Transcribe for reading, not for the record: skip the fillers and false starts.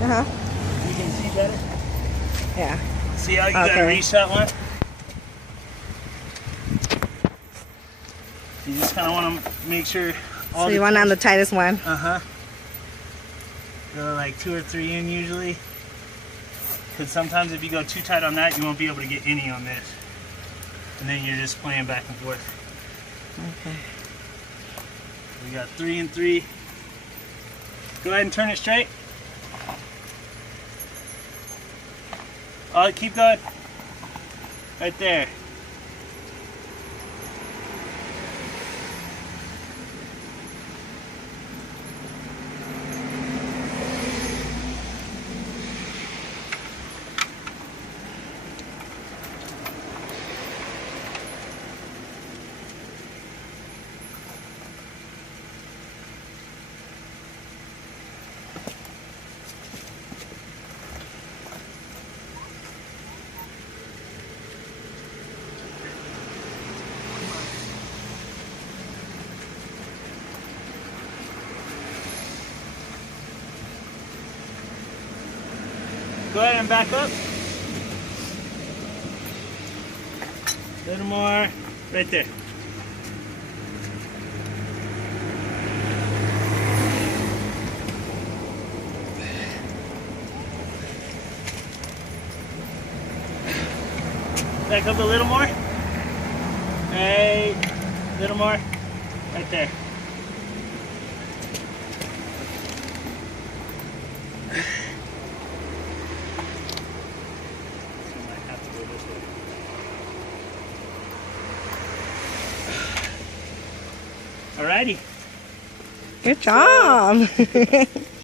Uh-huh. You can see better? Yeah. See how you gotta reach that one? You just kind of want to make sure all So you want on the tightest one? Uh-huh. Go like 2 or 3 in usually. Because sometimes if you go too tight on that, you won't be able to get any on this. And then you're just playing back and forth. Okay. We got 3 and 3. Go ahead and turn it straight. Oh, keep going. Right there. Go ahead and back up. A little more. Right there. Back up a little more. Hey, a little more. Right there. Alrighty. Good job.